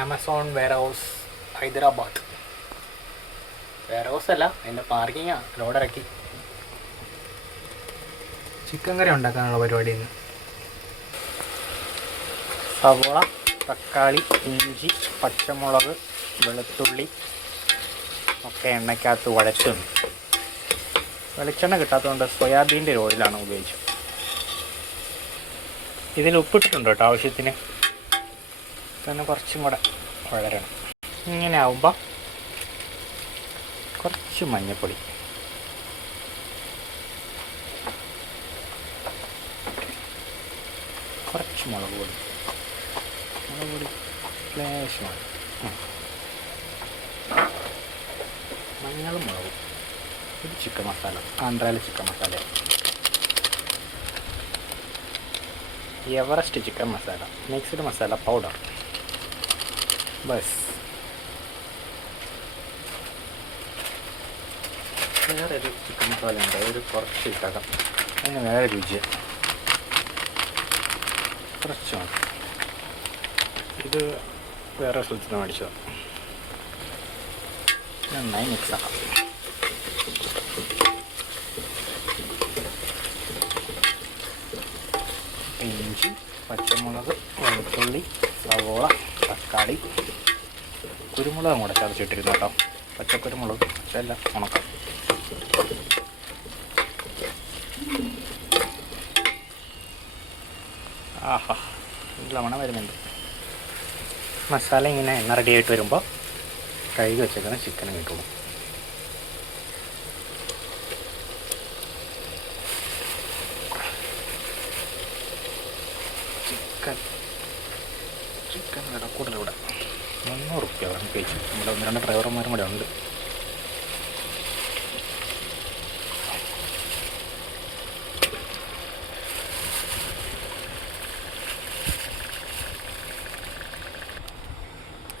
Amazon warehouse Hyderabad. Warehouse അല്ല, അതിൻ്റെ പാർക്കിങ്ങാണ്. Load ഇറക്കി. ചിക്കൻ കറി ഉണ്ടാക്കാനുള്ള പരിപാടി ഇന്ന്. സവോള, തക്കാളി, ഇഞ്ചി, പച്ചമുളക്, വെളുത്തുള്ളി ഒക്കെ എണ്ണയ്ക്കകത്ത് വഴറ്റുന്നു. വെളിച്ചെണ്ണ കിട്ടാത്തതുകൊണ്ട് സോയാബീൻ്റെ ഓയിലാണ് ഉപയോഗിച്ചത്. ഇതിൽ ഉപ്പിട്ടിട്ടുണ്ട് കേട്ടോ ആവശ്യത്തിന്. പിന്നെ കുറച്ചും കൂടെ വഴരണം. ഇങ്ങനെ ആവുമ്പോൾ കുറച്ച് മഞ്ഞൾപ്പൊടി, കുറച്ച് മുളക് പൊടി ലേശമാണ്, മഞ്ഞളും മുളകും, ഒരു ചിക്കൻ മസാല, ആന്ധ്രയിലെ chicken masala, Everest chicken masala, mixed masala powder. ബസ് വേറൊരു ചിക്കൻ മസാല ഉണ്ട്, ഒരു കുറച്ച് ഇട്ടകം. അതിന് വേറെ രുചിയാണ്. കുറച്ച് മതി. ഇത് വേറെ സ്ഥലത്ത് നിന്ന് മേടിച്ചതാണ്. നന്നായി മിക്സാക്കാം. ഇഞ്ചി, പച്ചമുളക്, വെളുത്തുള്ളി, സവോള, തക്കാളി, കുരുമുളകും കൂടെ ചതച്ചിട്ടിരുന്നു കേട്ടോ. പച്ചക്കുരുമുളക് എല്ലാം ഉണക്കാം. ആഹാ, നല്ല മണം വരുന്നുണ്ട്. മസാല ഇങ്ങനെ എണ്ണ റെഡി ആയിട്ട് വരുമ്പോൾ കഴുകി വെച്ചേക്കുന്ന ചിക്കനും കിട്ടുള്ളൂ. ചിക്കൻ വില കൂടുതലിവിടെ 300 റുപ്യ വേണം കഴിച്ചു. നമ്മുടെ 1-2 ഡ്രൈവർമാരും കൂടെ ഉണ്ട്.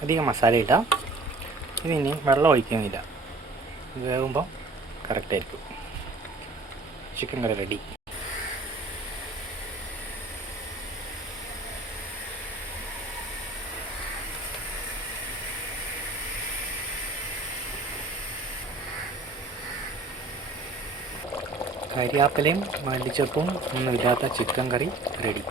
അധികം മസാല ഇട്ടാൽ ഇതിനി വെള്ളം ഒഴിക്കുന്നില്ല. വേകുമ്പോൾ കറക്റ്റായിരിക്കും. ചിക്കൻ കറി റെഡി. കരിയാപ്പിലയും മല്ലിച്ചപ്പും ഒന്നുമില്ലാത്ത ചിക്കൻ കറി റെഡി.